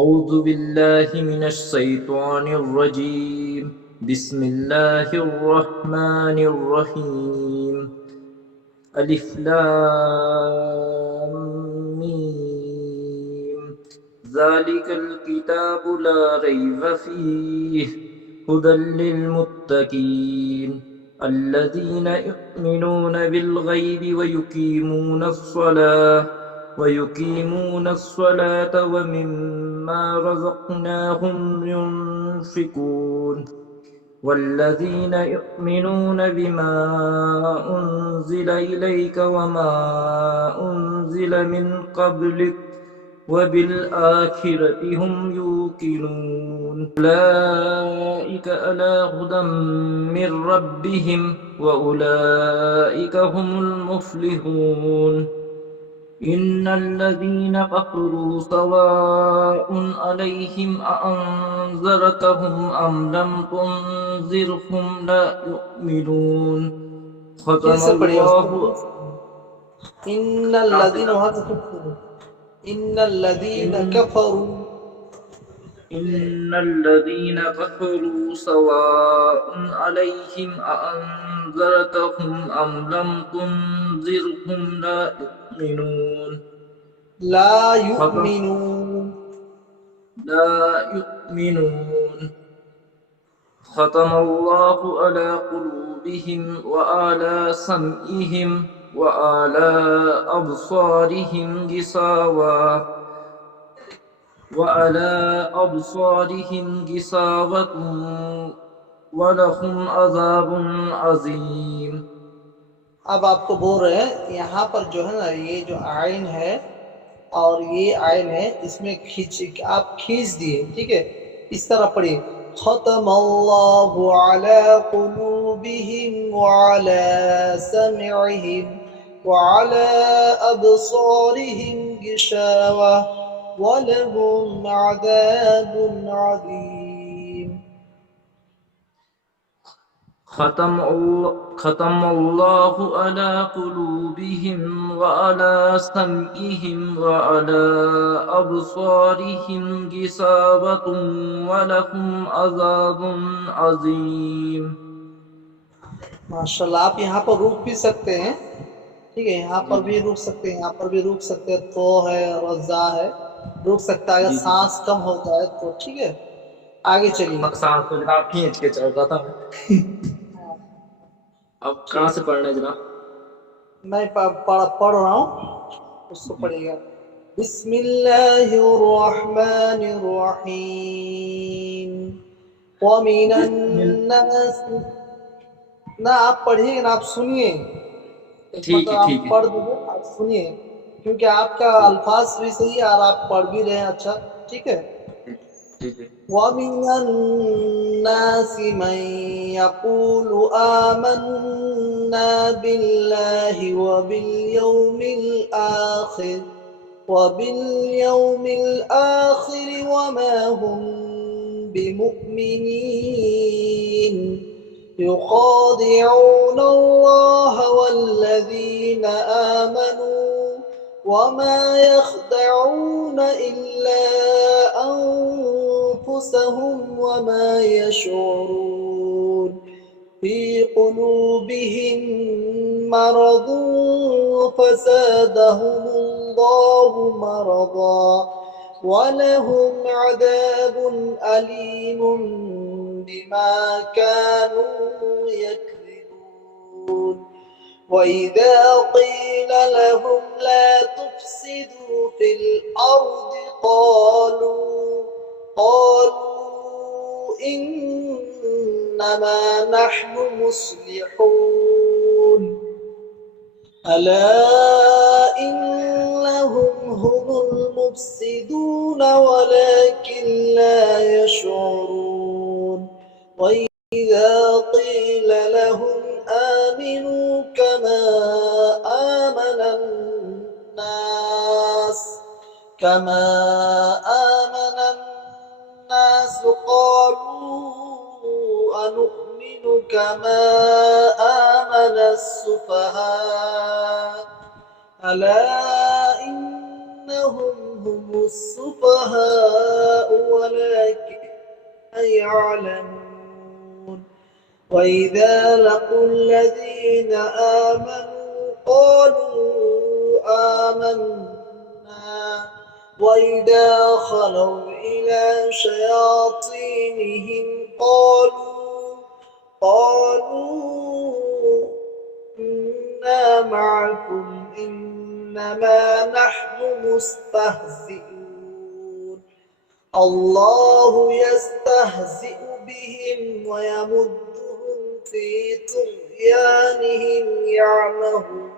أعوذ بالله من الشيطان الرجيم بسم الله الرحمن الرحيم ألف لام ميم ذلك الكتاب لا ريب فيه هدى للمتقين الذين يؤمنون بالغيب ويقيمون الصلاة ومما رزقناهم ينفقون والذين يؤمنون بما أنزل إليك وما أنزل من قبلك وبالآخرة هم يوقنون أولئك على هدى من ربهم وأولئك هم المفلحون إن الذين كفروا سواء عليهم أأنذرتهم أم لم تنذرهم لا يؤمنون ختم الله إن الذين كفروا إن الذين كفروا سواء عليهم أأنذرتهم أم لم تنذرهم لا يؤمنون لا يؤمنون ختم الله على قلوبهم وعلى سمعهم وعلى أبصارهم غشاوة ولهم عذاب عظيم. اب آپ کو بول رہے ہیں یہاں پر جو ہے نا یہ جو آئین ہے اور یہ آئین ہے اس میں آپ کھینچ دیے، ٹھیک ہے، اس طرح پڑھیے ختم اللہ علی قلوبہم وعلی سمعہم وعلی ابصارہم غشاوہ وَلَهُمْ عَذَابٌ عَظِيمٌ. ختم الله على قلوبهم وعلى سمعهم وعلى أبصارهم غشاوة ولهم عذاب عظيم. ماشاءاللہ، آپ یہاں پر روک بھی سکتے ہیں، ٹھیک ہے، یہاں پر بھی روک سکتے ہیں، یہاں پر بھی روک سکتے ہیں، تو ہے رضا ہے، روک سکتا ہے اگر سانس کم ہو جائے تو، ٹھیک ہے، آگے چلیے. سانس تو جناب کھینچ کے چل رہا تھا. اب کہاں سے پڑھنا ہے جناب؟ میں پڑھ رہا ہوں، اس کو پڑھیے گا. بسم اللہ الرحمن الرحیم ومن الناس. نہ آپ پڑھیے نا، آپ سنیے، مطلب آپ پڑھ دیں، آپ سنیے، کیونکہ آپ کا الفاظ بھی صحیح ہے اور آپ پڑھ بھی رہے ہیں اچھا، ٹھیک ہے. وَمِنَ النَّاسِ مَن يَقُولُ آمَنَّا بِاللَّهِ وَبِالْيَوْمِ الْآخِرِ وَمَا هُمْ بِمُؤْمِنِينَ يخادعون الله والذين آمنوا وما يخدعون إلا أنفسهم وما يشعرون في قلوبهم مرض فزادهم الله مرضا ولهم عذاب أليم بما كانوا يكذبون. وإذا قيل لهم لا تفسدوا في الأرض قالوا إنما نحن مصلحون ألا إنهم هم المفسدون ولكن لا يشعرون. وإذا قيل لهم آمنوا كما آمن الناس قالوا أنؤمن كما آمن السفهاء ألا إنهم هم السفهاء يعلمون وإذا لقوا الذين آمنوا قالوا آمنا وإذا خلوا إلى شياطينهم قالوا إنا معكم إنما نحن مستهزئون الله يستهزئ بهم ويمدهم في طغيانهم يعمهون